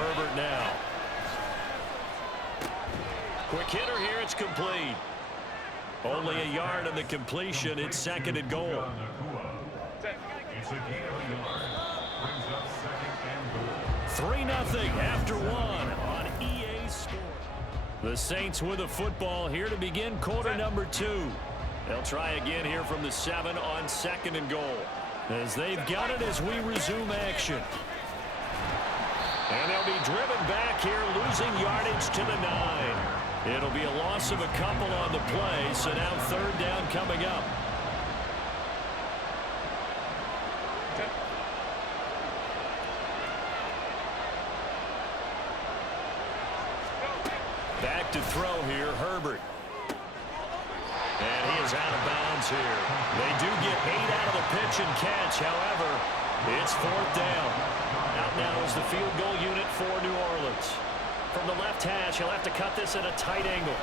Herbert now. Quick hitter here. It's complete. Only a yard on the completion. It's second and goal. 3-0 after one on EA Sports. The Saints with the football here to begin quarter number 2. They'll try again here from the 7 on second and goal. As they've got it as we resume action. And they'll be driven back here, losing yardage to the 9. It'll be a loss of a couple on the play, so now third down coming up. Back to throw here, Herbert. And he is out of bounds here. They do get 8 out of the pitch and catch. However, it's fourth down. Out now is the field goal unit for New Orleans. From the left hash, he'll have to cut this at a tight angle.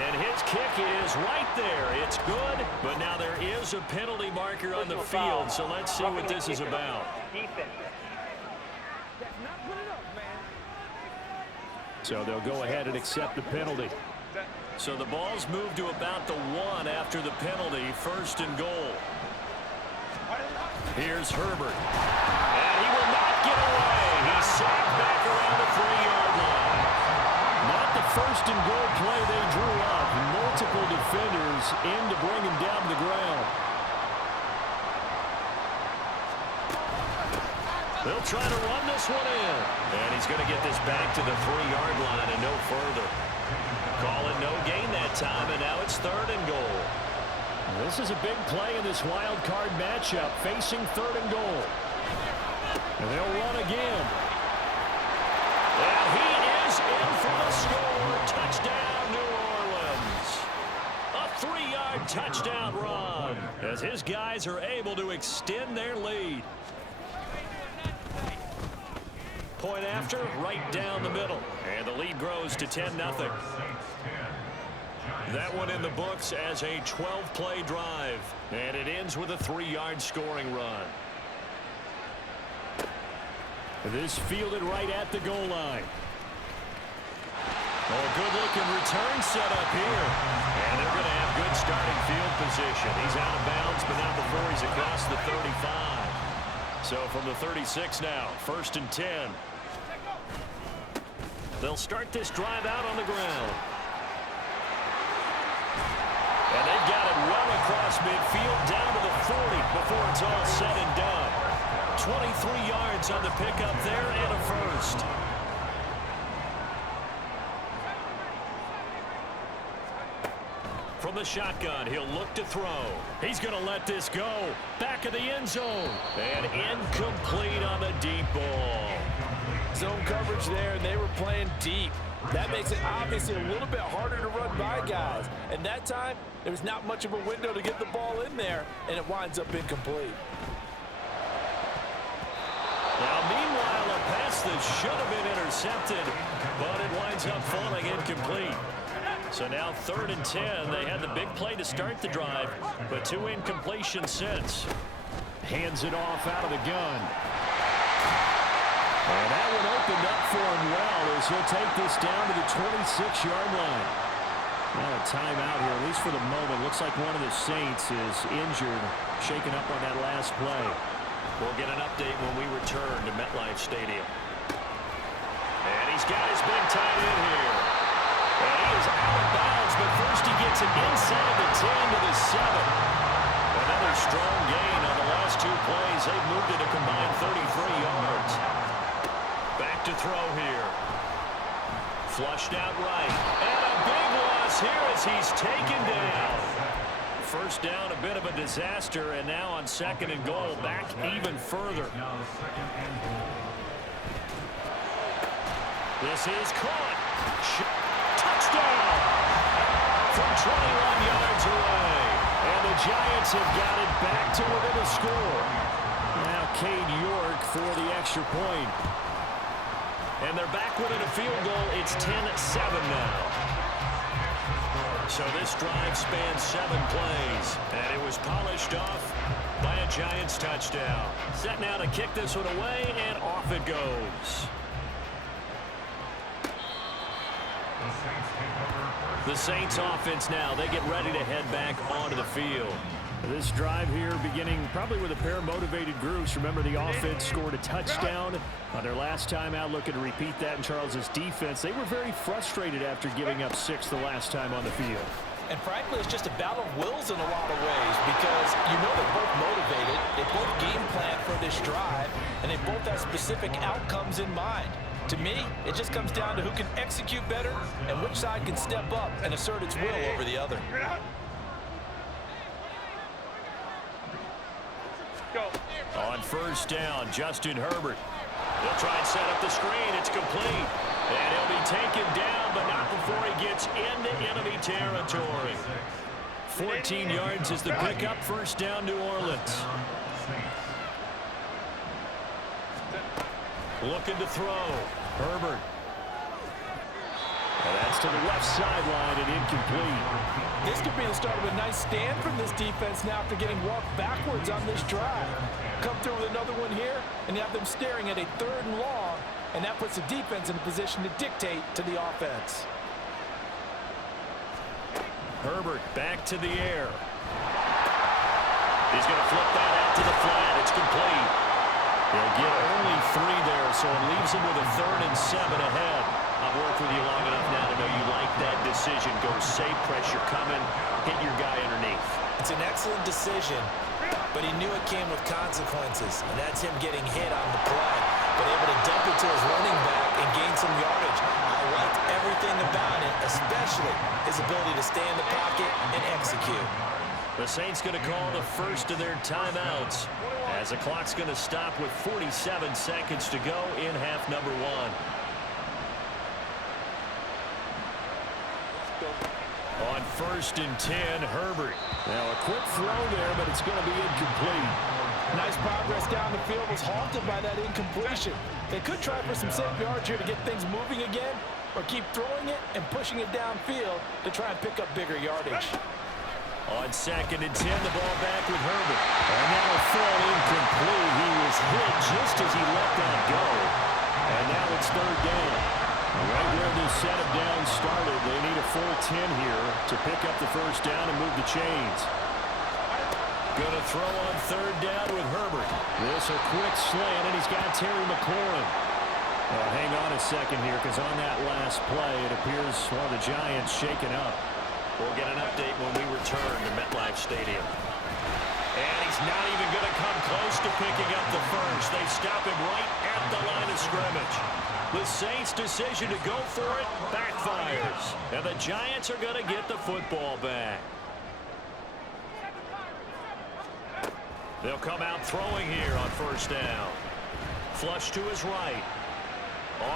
And his kick is right there. It's good, but now there is a penalty marker on the field, so let's see what this is about. So they'll go ahead and accept the penalty. So the ball's moved to about the 1 after the penalty, first and goal. Here's Herbert. And he will not get away. He's sacked back around the 3-yard line. Not the first and goal play they drew up. Multiple defenders in to bring him down to the ground. They'll try to run this one in. And he's going to get this back to the 3-yard line and no further. Call it no gain that time, and now it's third and goal. This is a big play in this wild card matchup, facing third and goal. And they'll run again. And he is in for the score. Touchdown, New Orleans. A 3-yard touchdown run as his guys are able to extend their lead. Point after, right down the middle. And the lead grows to 10-0. That one in the books as a 12-play drive. And it ends with a 3-yard scoring run. This fielded right at the goal line. Oh, good-looking return set up here. And they're going to have good starting field position. He's out of bounds, but not before he's across the 35. So from the 36 now, first and 10. They'll start this drive out on the ground. And they've got it well across midfield down to the 40 before it's all said and done. 23 yards on the pickup there and a first. From the shotgun, he'll look to throw. He's going to let this go. Back of the end zone. And incomplete on the deep ball. Zone coverage there, and they were playing deep. That makes it obviously a little bit harder to run by guys. And that time, there was not much of a window to get the ball in there, and it winds up incomplete. Now, meanwhile, a pass that should have been intercepted, but it winds up falling incomplete. So now third and 10. They had the big play to start the drive, but 2 incompletions since. Hands it off out of the gun. And that one opened up for him well as he'll take this down to the 26-yard line. Now a timeout here, at least for the moment. Looks like one of the Saints is injured, shaken up on that last play. We'll get an update when we return to MetLife Stadium. And he's got his big tight end here. And he is out of bounds, but first he gets it inside the 10 to the 7. Another strong gain on the last 2 plays. They've moved it a combined 33 yards. Back to throw here. Flushed out right. And a big loss here as he's taken down. First down, a bit of a disaster, and now on second and goal, back even further. This is caught. Touchdown! From 21 yards away. And the Giants have got it back to within a score. Now Cade York for the extra point. And they're back within a field goal. It's 10-7 now. So this drive spans 7 plays. And it was polished off by a Giants touchdown. Set now to kick this one away, and off it goes. The Saints offense now, they get ready to head back onto the field. This drive here beginning probably with a pair of motivated groups. Remember, the offense scored a touchdown on their last time out, looking to repeat that in Charles's defense. They were very frustrated after giving up 6 the last time on the field. And frankly, it's just a battle of wills in a lot of ways because you know they're both motivated, they both game plan for this drive, and they both have specific outcomes in mind. To me, it just comes down to who can execute better and which side can step up and assert its will over the other. On first down, Justin Herbert. He'll try and set up the screen. It's complete. And he'll be taken down, but not before he gets into enemy territory. 14 yards is the pickup. First down, New Orleans. Looking to throw. Herbert. And that's to the left sideline and incomplete. This could be the start of a nice stand from this defense now after getting walked backwards on this drive. Come through with another one here, and you have them staring at a 3rd and long, and that puts the defense in a position to dictate to the offense. Herbert back to the air. He's going to flip that out to the flat. It's complete. He'll get only 3 there, so it leaves him with a 3rd and 7 ahead. I've worked with you long enough now to know you like that decision. Go safe, pressure coming, hit your guy underneath. It's an excellent decision, but he knew it came with consequences, and that's him getting hit on the play, but able to dump it to his running back and gain some yardage. I liked everything about it, especially his ability to stay in the pocket and execute. The Saints going to call the first of their timeouts as the clock's going to stop with 47 seconds to go in half number 1. On first and 10, Herbert. Now a quick throw there, but it's going to be incomplete. Nice progress down the field, was halted by that incompletion. They could try for some safe yards here to get things moving again, or keep throwing it and pushing it downfield to try and pick up bigger yardage. On second and 10, the ball back with Herbert. And that'll fall incomplete. He was hit just as he let that go. And now it's 3rd down. Right where this set of downs started, they need a full 10 here to pick up the first down and move the chains. Going to throw on 3rd down with Herbert. This a quick slant, and he's got Terry McLaurin. Hang on a second here, because on that last play, it appears one of the Giants shaken up. We'll get an update when we return to MetLife Stadium. And he's not even going to come close to picking up the first. They stop him right at the line of scrimmage. The Saints' decision to go for it backfires. And the Giants are going to get the football back. They'll come out throwing here on first down. Flush to his right.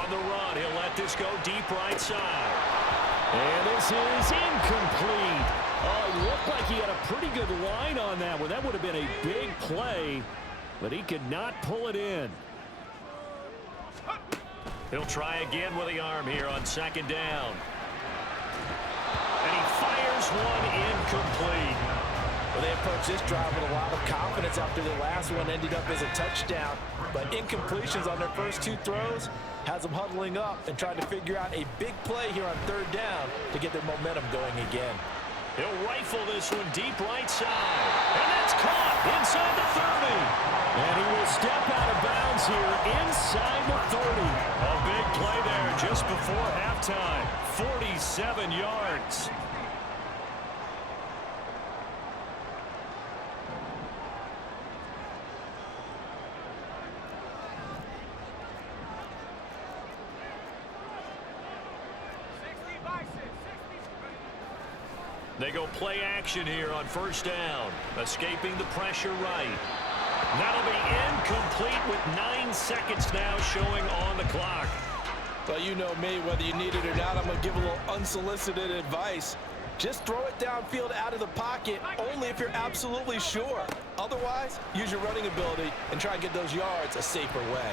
On the run, he'll let this go deep right side. And this is incomplete. Oh, it looked like he had a pretty good line on that one. That would have been a big play, but he could not pull it in. He'll try again with the arm here on 2nd down. And he fires one incomplete. Well, they approached this drive with a lot of confidence after the last one ended up as a touchdown. But incompletions on their first 2 throws has them huddling up and trying to figure out a big play here on 3rd down to get their momentum going again. He'll rifle this one deep right side. And that's caught inside the 30. And he will step out of bounds here inside the 30. A big play there just before halftime. 47 yards. They go play action here on first down. Escaping the pressure right. That'll be incomplete with 9 seconds now showing on the clock. Well, you know me, whether you need it or not, I'm going to give a little unsolicited advice. Just throw it downfield out of the pocket only if you're absolutely sure. Otherwise, use your running ability and try and get those yards a safer way.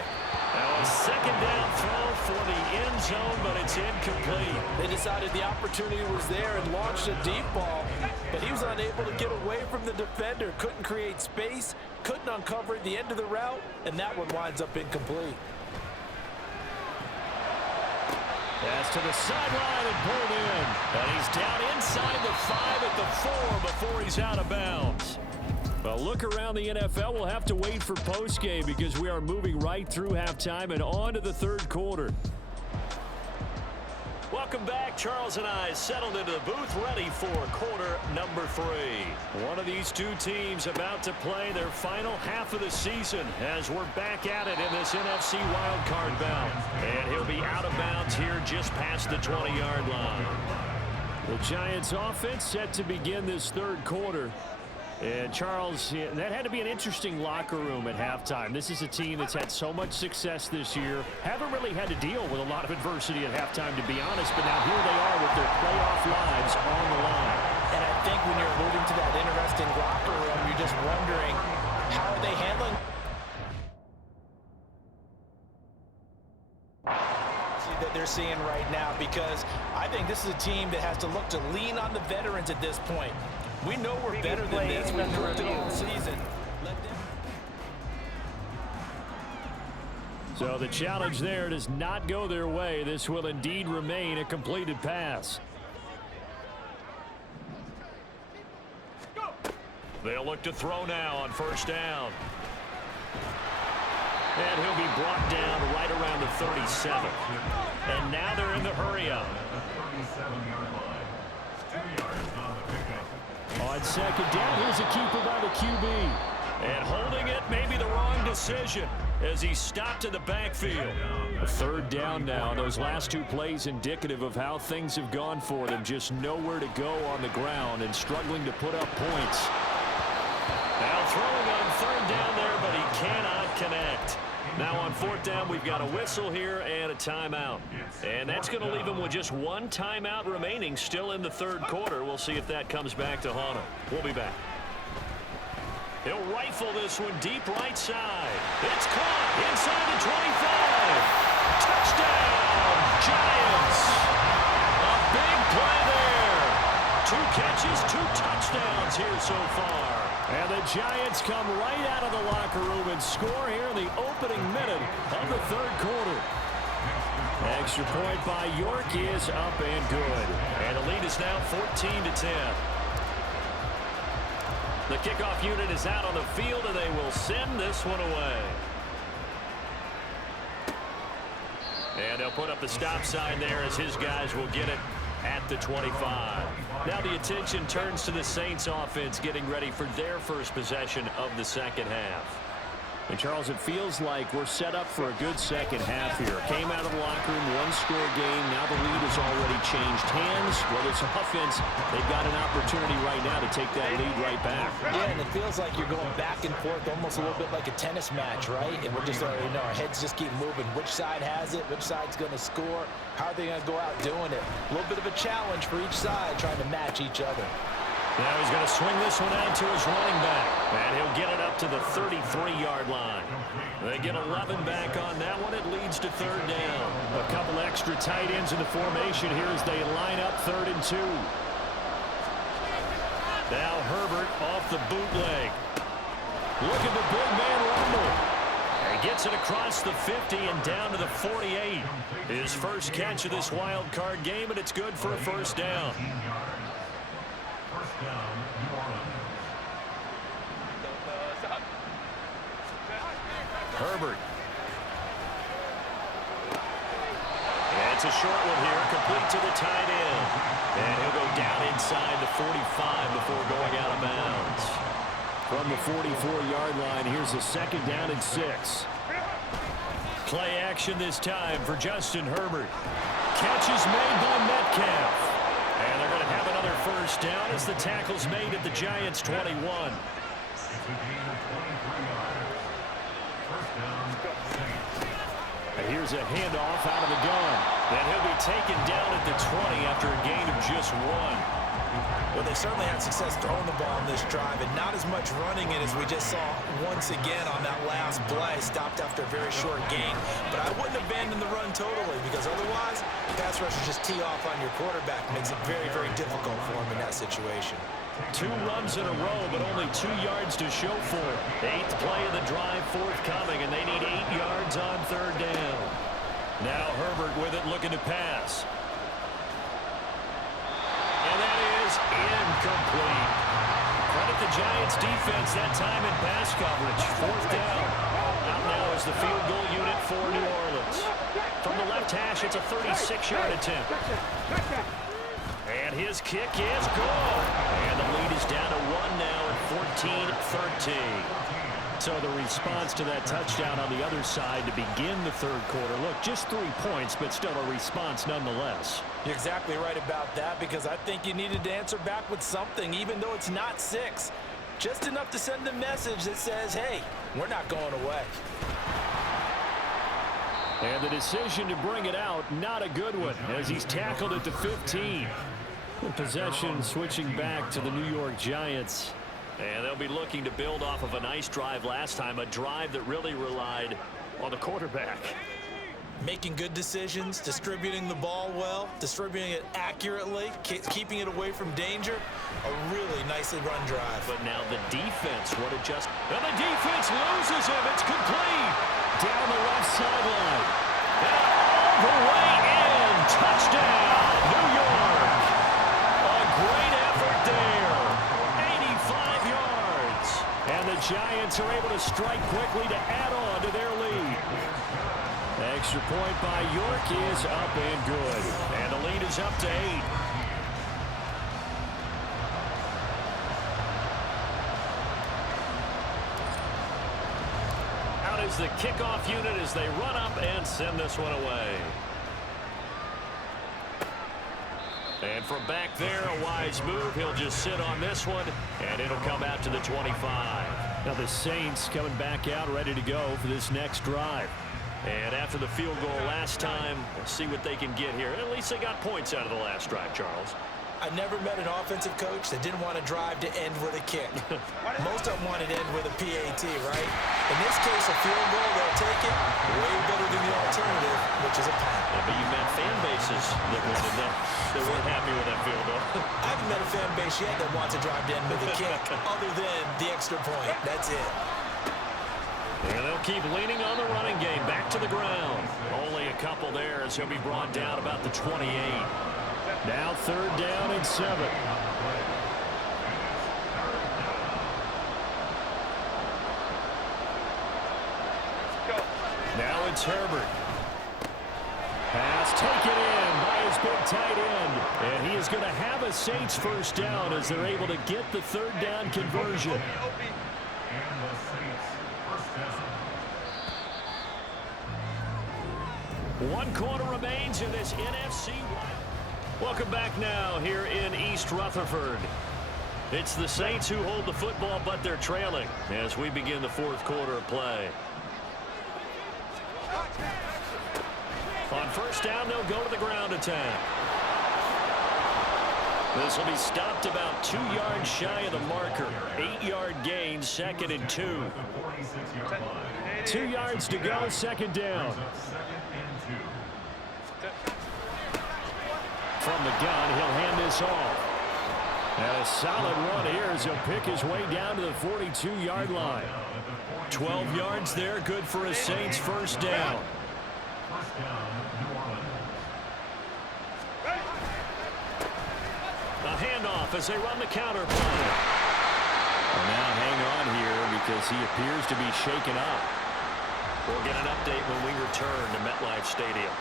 Now a 2nd down throw for the end zone, but it's incomplete. They decided the opportunity was there and launched a deep ball, but he was unable to get away from the defender. Couldn't create space, couldn't uncover the end of the route, and that one winds up incomplete. Pass to the sideline and pulled in. And he's down inside the 5 at the 4 before he's out of bounds. Well, look around the NFL. We'll have to wait for postgame because we are moving right through halftime and on to the third quarter. Welcome back. Charles and I settled into the booth ready for quarter number 3. One of these two teams about to play their final half of the season as we're back at it in this NFC wildcard bout. And he'll be out of bounds here just past the 20-yard line. The Giants offense set to begin this third quarter. And Charles, that had to be an interesting locker room at halftime. This is a team that's had so much success this year. Haven't really had to deal with a lot of adversity at halftime, to be honest. But now here they are with their playoff lives on the line. And I think when you're alluding to that interesting locker room, you're just wondering, how are they handling that they're seeing right now? Because I think this is a team that has to look to lean on the veterans at this point. We know we're better than this. We've proved it all season. So the challenge there does not go their way. This will indeed remain a completed pass. They'll look to throw now on first down. And he'll be brought down right around the 37. And now they're in the hurry-up. On second down, here's a keeper by the QB. And holding it may be the wrong decision as he stopped in the backfield. A third down now. Those last two plays indicative of how things have gone for them. Just nowhere to go on the ground and struggling to put up points. Now throwing on third down there, but he cannot connect. Now on fourth down, we've got a whistle here and a timeout. And that's going to leave him with just one timeout remaining still in the third quarter. We'll see if that comes back to haunt him. We'll be back. He'll rifle this one deep right side. It's caught inside the 25. Touchdown, Giants. A big play there. 2 catches, 2 touchdowns here so far. And the Giants come right out of the locker room and score here in the opening minute of the third quarter. Extra point by York is up and good. And the lead is now 14-10. The kickoff unit is out on the field, and they will send this one away. And they'll put up the stop sign there as his guys will get it at the 25. Now the attention turns to the Saints offense getting ready for their first possession of the second half. And Charles, it feels like we're set up for a good second half here. Came out of the locker room, one-score game. Now the lead has already changed hands. Well, it's offense. They've got an opportunity right now to take that lead right back. Yeah, and it feels like you're going back and forth almost a little bit like a tennis match, right? And we're just already know our heads just keep moving. Which side has it? Which side's going to score? How are they going to go out doing it? A little bit of a challenge for each side trying to match each other. Now he's going to swing this one out to his running back. And he'll get it up to the 33-yard line. They get 11 back on that one. It leads to third down. A couple extra tight ends in the formation here as they line up 3rd and 2. Now Herbert off the bootleg. Look at the big man rumble. He gets it across the 50 and down to the 48. His first catch of this wild card game, and it's good for a first down. Herbert. And it's a short one here, complete to the tight end. And he'll go down inside the 45 before going out of bounds. From the 44-yard line, here's a second down and 6. Play action this time for Justin Herbert. Catch is made by Metcalf. And they're going to have another first down as the tackle's made at the Giants' 21. And here's a handoff out of the gun. And he'll be taken down at the 20 after a gain of just 1. Well, they certainly had success throwing the ball on this drive, and not as much running it as we just saw once again on that last play. Stopped after a very short gain. But I wouldn't abandon the run totally, because otherwise, pass rushers just tee off on your quarterback. Makes it very, very difficult for him in that situation. 2 runs in a row, but only 2 yards to show for it. 8th play of the drive forthcoming, and they need 8 yards on third down. Now Herbert with it, looking to pass. And that is incomplete. Credit the Giants defense that time in pass coverage. Fourth down. Out now is the field goal unit for New Orleans. From the left hash, it's a 36-yard attempt. And his kick is good. And the lead is down to 1 now at 14-13. So the response to that touchdown on the other side to begin the third quarter. Look, just 3 points, but still a response nonetheless. You're exactly right about that, because I think you needed to answer back with something, even though it's not 6. Just enough to send a message that says, hey, we're not going away. And the decision to bring it out, not a good one, as he's tackled at the 15. Possession switching back to the New York Giants. And they'll be looking to build off of a nice drive last time, a drive that really relied on the quarterback. Making good decisions, distributing the ball well, distributing it accurately, keeping it away from danger. A really nicely run drive. But now the defense, what adjust? And the defense loses him. It's complete. Down the left sideline. And all the way in. Touchdown, New York. A great effort there. 85 yards. And the Giants are able to strike quickly to add on to their lead. Extra point by York is up and good. And the lead is up to 8. Out is the kickoff unit as they run up and send this one away. And from back there, a wise move. He'll just sit on this one, and it'll come out to the 25. Now the Saints coming back out ready to go for this next drive. And after the field goal last time, we'll see what they can get here. At least they got points out of the last drive, Charles. I never met an offensive coach that didn't want to drive to end with a kick. Most of them want to end with a PAT, right? In this case, a field goal, they'll take it. Way better than the alternative, which is a punt. Yeah, but you met fan bases that wanted that. They weren't happy with that field goal. I haven't met a fan base yet that wants to drive to end with a kick, other than the extra point. That's it. And they'll keep leaning on the running game. Back to the ground. Only a couple there as he'll be brought down about the 28. Now third down and 7. Now it's Herbert. Pass taken in by his big tight end. And he is going to have a Saints first down as they're able to get the third down conversion. One quarter remains in this NFC. Welcome back now here in East Rutherford. It's the Saints who hold the football, but they're trailing as we begin the fourth quarter of play. On first down, they'll go to the ground attack. This will be stopped about 2 yards shy of the marker. 8-yard gain, 2nd and 2. 2 yards to go, second down. From the gun, he'll hand this off. And a solid run here as he'll pick his way down to the 42-yard line. 12 yards there, good for a Saints first down. A handoff as they run the counter play. And now hang on here because he appears to be shaken up. We'll get an update when we return to MetLife Stadium.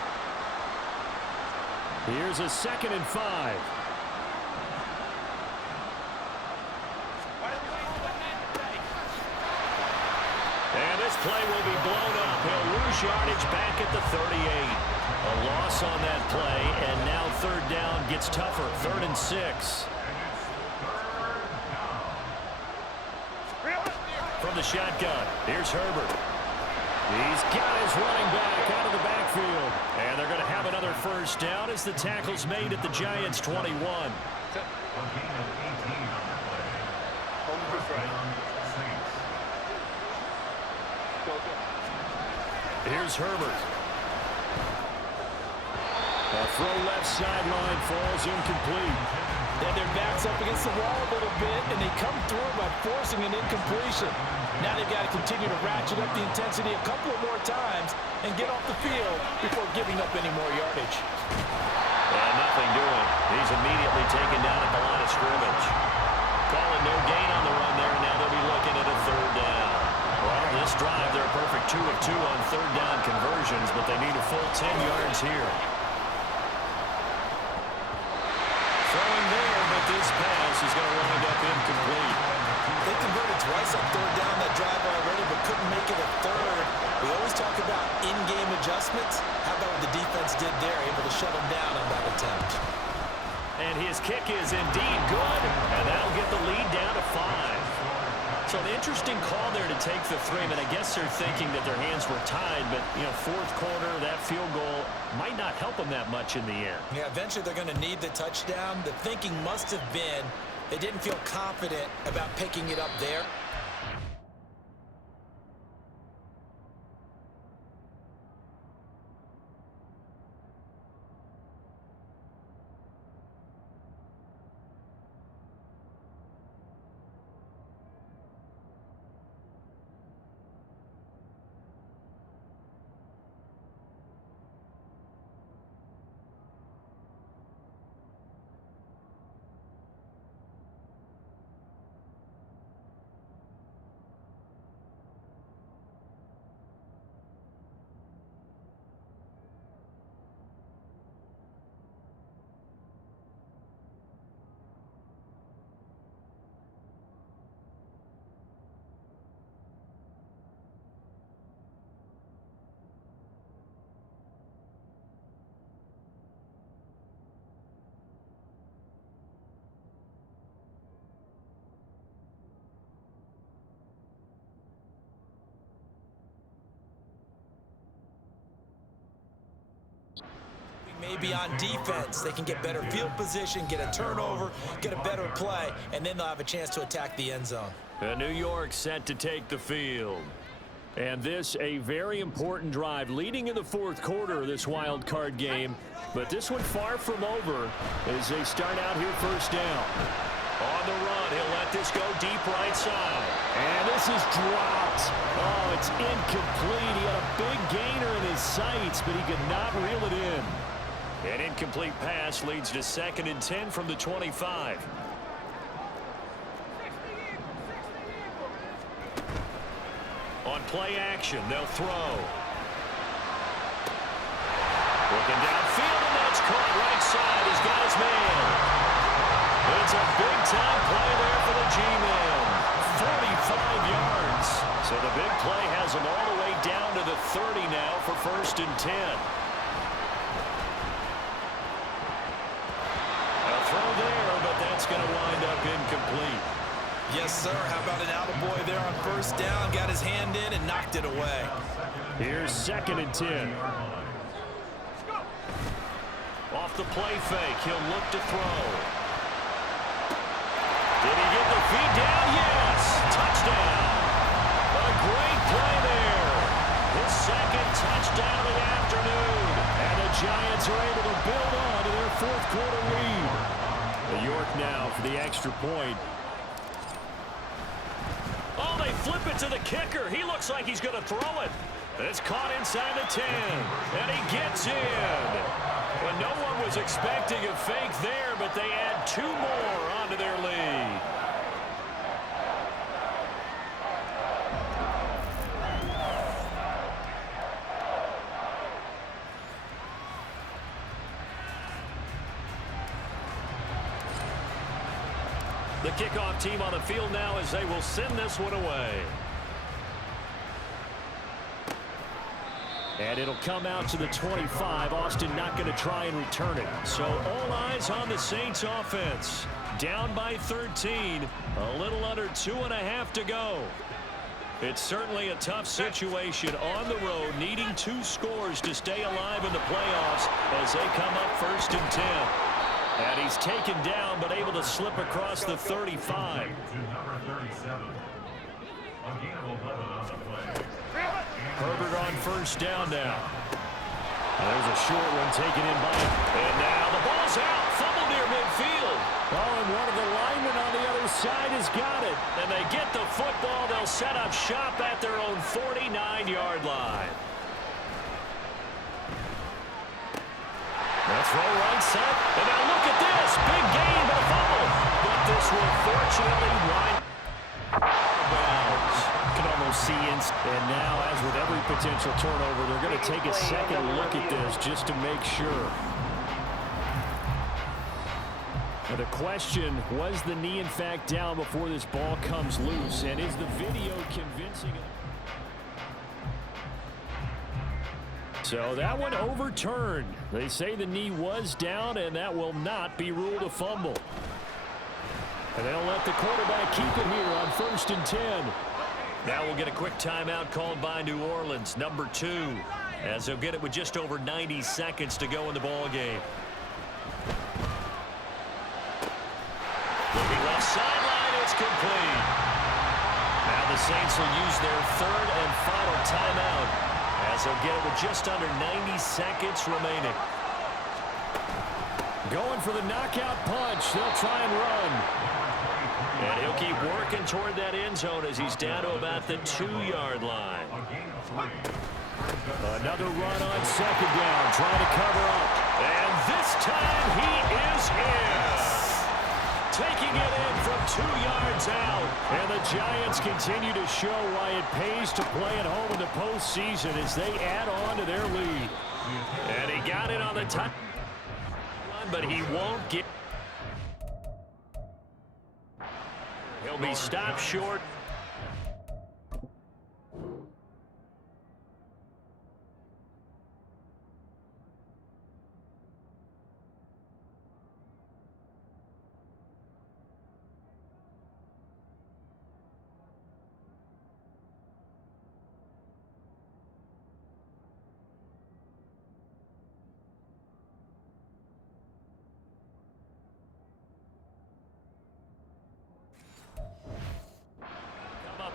Here's a 2nd and 5. And this play will be blown up. He'll lose yardage back at the 38. A loss on that play, and now third down gets tougher. 3rd and 6. From the shotgun, here's Herbert. He's got his running back out of the backfield. And they're going to have another first down as the tackle's made at the Giants' 21. Here's Herbert. A throw left sideline falls incomplete. They had their backs up against the wall a little bit, and they come through by forcing an incompletion. Now they've got to continue to ratchet up the intensity a couple of more times and get off the field before giving up any more yardage. And nothing doing. He's immediately taken down at the line of scrimmage. Calling no gain on the run there. Now they'll be looking at a third down. Well, this drive, they're a perfect 2 of 2 on third down conversions, but they need a full 10 yards here. Throwing there, but this pass is going to wind up incomplete. They converted twice on third down that drive already, but couldn't make it a third. We always talk about in-game adjustments. How about what the defense did there, able to shut them down on that attempt? And his kick is indeed good, and that'll get the lead down to 5. So an interesting call there to take the 3. I mean, I guess they're thinking that their hands were tied, but, you know, fourth quarter, that field goal might not help them that much in the air. Yeah, eventually they're going to need the touchdown. The thinking must have been they didn't feel confident about picking it up there. Maybe on defense, they can get better field position, get a turnover, get a better play, and then they'll have a chance to attack the end zone. New York set to take the field. And this, a very important drive leading in the fourth quarter of this wild card game. But this one far from over as they start out here first down. On the run, he'll let this go deep right side. And this is dropped. Oh, it's incomplete. He had a big gainer in his sights, but he could not reel it in. An incomplete pass leads to 2nd and 10 from the 25. On play action, they'll throw. Looking downfield, and that's caught right side. He's got his man. It's a big-time play there for the G-men. 45 yards. So the big play has him all the way down to the 30 now for 1st and 10. Throw there, but that's going to wind up incomplete. Yes, sir. How about an attaboy there on first down? Got his hand in and knocked it away. Here's 2nd and 10. Off the play fake, he'll look to throw. Did he get the feet down? Yes! Touchdown! A great play there. His 2nd touchdown of the afternoon. And the Giants are able to build on to their fourth quarter lead. New York now for the extra point. Oh, they flip it to the kicker. He looks like he's going to throw it. It's caught inside the 10, and he gets in. Well, no one was expecting a fake there, but they add 2 more onto their lead. The kickoff team on the field now as they will send this one away. And it'll come out to the 25. Austin not going to try and return it. So all eyes on the Saints offense. Down by 13. A little under 2.5 to go. It's certainly a tough situation on the road, needing 2 scores to stay alive in the playoffs as they come up 1st and 10. And he's taken down, but able to slip across the 35. Herbert on first down now. There's a short one taken in by him. And now the ball's out. Fumble near midfield. Oh, and one of the linemen on the other side has got it. And they get the football. They'll set up shop at their own 49-yard line. Let's roll right side. And now look at this. Big gain, but a fumble. But this will fortunately wind bounds. You can almost see and now, as with every potential turnover, they're going to take a second look at this just to make sure. Now the question, was the knee in fact down before this ball comes loose? And is the video convincing? So that one overturned. They say the knee was down, and that will not be ruled a fumble. And they'll let the quarterback keep it here on 1st and 10. Now we'll get a quick timeout called by New Orleans, number 2, as they'll get it with just over 90 seconds to go in the ball game. Looking left sideline, it's complete. Now the Saints will use their 3rd and final timeout, as they'll get it with just under 90 seconds remaining. Going for the knockout punch. They'll try and run. And he'll keep working toward that end zone as he's down to about the 2-yard line. Another run on 2nd down, trying to cover up. And this time he is in. Taking it in from 2 yards out. And the Giants continue to show why it pays to play at home in the postseason as they add on to their lead. And he got it on the touch, but he won't get. He'll be stopped short.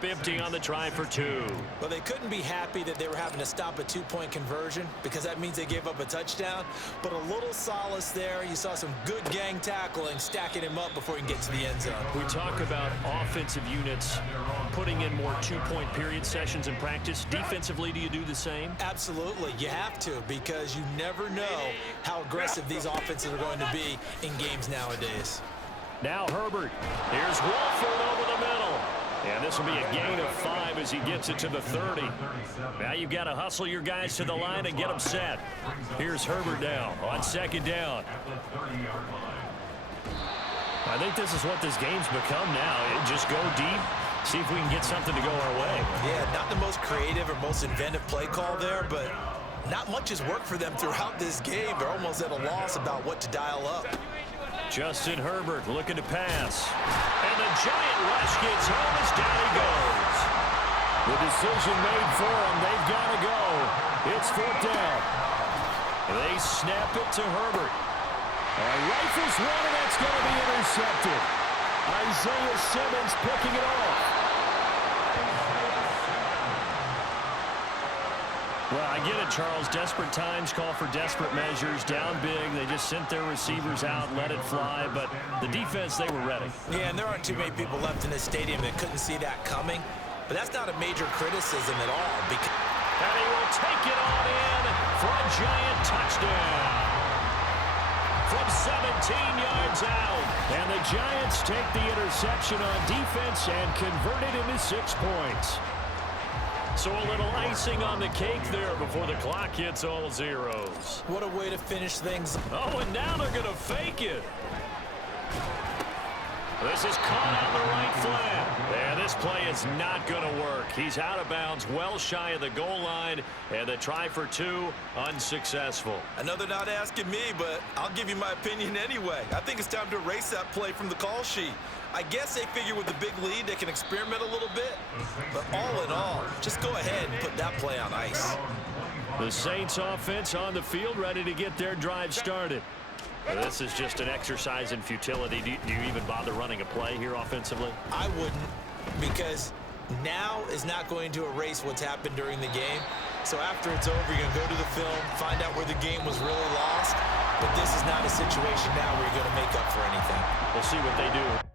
Empty on the try for 2. Well, they couldn't be happy that they were having to stop a 2-point conversion because that means they gave up a touchdown. But a little solace there. You saw some good gang tackling, stacking him up before he can get to the end zone. We talk about offensive units putting in more 2-point period sessions in practice. Defensively, do you do the same? Absolutely. You have to, because you never know how aggressive these offenses are going to be in games nowadays. Now Herbert. Here's Wolford over the middle. And this will be a gain of 5 as he gets it to the 30. Now you've got to hustle your guys to the line and get them set. Here's Herbert now on 2nd down. I think this is what this game's become now. Just go deep, see if we can get something to go our way. Yeah, not the most creative or most inventive play call there, but not much has worked for them throughout this game. They're almost at a loss about what to dial up. Justin Herbert looking to pass. And the giant rush gets home as down he goes. The decision made for him. They've got to go. It's 4th down. They snap it to Herbert. Rifles one, and that's going to be intercepted. Isaiah Simmons picking it off. Well, I get it, Charles. Desperate times call for desperate measures. Down big. They just sent their receivers out, let it fly. But the defense, they were ready. Yeah, and there aren't too many people left in this stadium that couldn't see that coming. But that's not a major criticism at all. And he will take it on in for a giant touchdown. From 17 yards out. And the Giants take the interception on defense and convert it into 6 points. So a little icing on the cake there before the clock hits all zeros. What a way to finish things. Oh, and now they're going to fake it. This is caught on the right flat. And this play is not going to work. He's out of bounds, well shy of the goal line, and the try for 2, unsuccessful. Another not asking me, but I'll give you my opinion anyway. I think it's time to erase that play from the call sheet. I guess they figure with the big lead they can experiment a little bit. But all in all, just go ahead and put that play on ice. The Saints offense on the field ready to get their drive started. This is just an exercise in futility. Do you even bother running a play here offensively? I wouldn't, because now is not going to erase what's happened during the game. So after it's over, you're going to go to the film, find out where the game was really lost. But this is not a situation now where you're going to make up for anything. We'll see what they do.